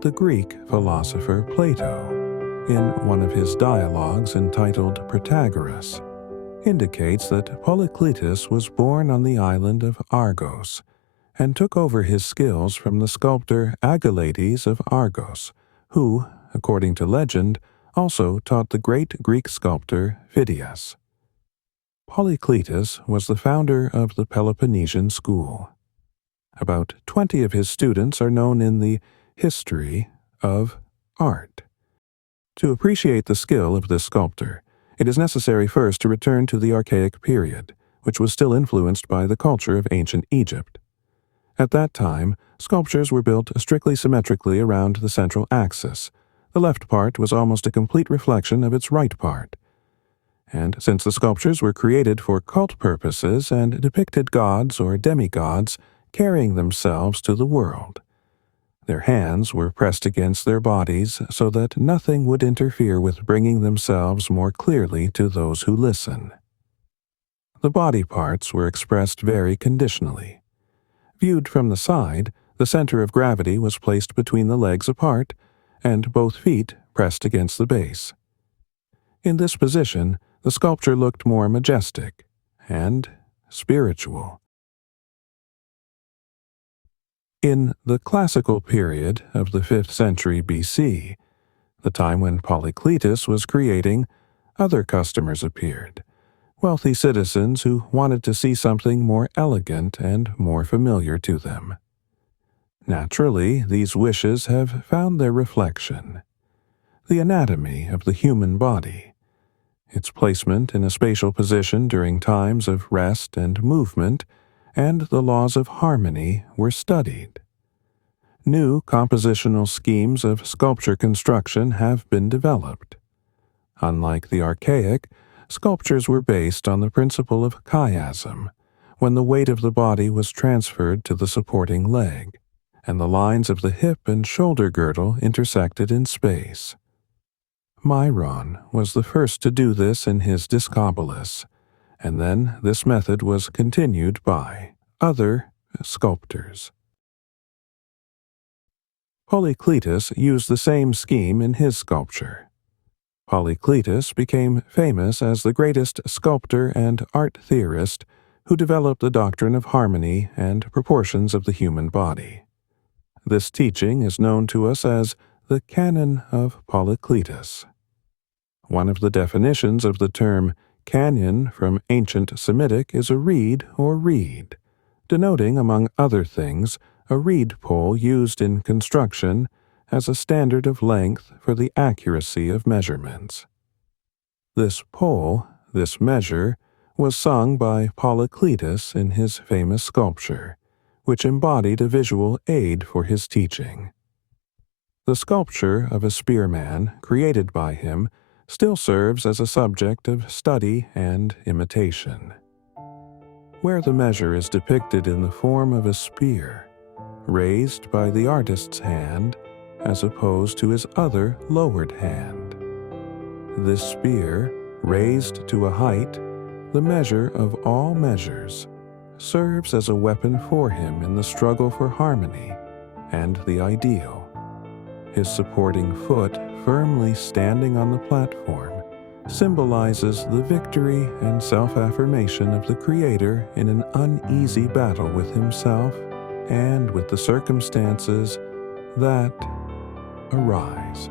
the Greek philosopher Plato, in one of his dialogues entitled Protagoras, indicates that Polycletus was born on the island of Argos and took over his skills from the sculptor Agelates of Argos, who, according to legend, also taught the great Greek sculptor Phidias. Polycletus was the founder of the Peloponnesian school. About 20 of his students are known in the history of art. To appreciate the skill of this sculptor, it is necessary first to return to the Archaic period, which was still influenced by the culture of ancient Egypt. At that time, sculptures were built strictly symmetrically around the central axis. The left part was almost a complete reflection of its right part. And since the sculptures were created for cult purposes and depicted gods or demigods carrying themselves to the world, their hands were pressed against their bodies so that nothing would interfere with bringing themselves more clearly to those who listen. The body parts were expressed very conditionally. Viewed from the side, the center of gravity was placed between the legs apart, and both feet pressed against the base. In this position, the sculpture looked more majestic and spiritual. In the classical period of the 5th century BC, the time when Polycletus was creating, other customers appeared, wealthy citizens who wanted to see something more elegant and more familiar to them. Naturally, these wishes have found their reflection. The anatomy of the human body, its placement in a spatial position during times of rest and movement, and the laws of harmony were studied. New compositional schemes of sculpture construction have been developed. Unlike the archaic, sculptures were based on the principle of chiasm, when the weight of the body was transferred to the supporting leg, and the lines of the hip and shoulder girdle intersected in space. Myron was the first to do this in his Discobolus, and then this method was continued by other sculptors. Polycletus used the same scheme in his sculpture. Polycletus became famous as the greatest sculptor and art theorist who developed the doctrine of harmony and proportions of the human body. This teaching is known to us as the Canon of Polycletus. One of the definitions of the term canyon from ancient Semitic is a reed or reed, denoting, among other things, a reed pole used in construction as a standard of length for the accuracy of measurements. This pole, this measure, was sung by Polycletus in his famous sculpture, which embodied a visual aid for his teaching. The sculpture of a spearman, created by him, still serves as a subject of study and imitation. Where the measure is depicted in the form of a spear, raised by the artist's hand, as opposed to his other lowered hand. This spear, raised to a height, the measure of all measures, serves as a weapon for him in the struggle for harmony and the ideal. His supporting foot firmly standing on the platform symbolizes the victory and self-affirmation of the Creator in an uneasy battle with himself and with the circumstances that arise.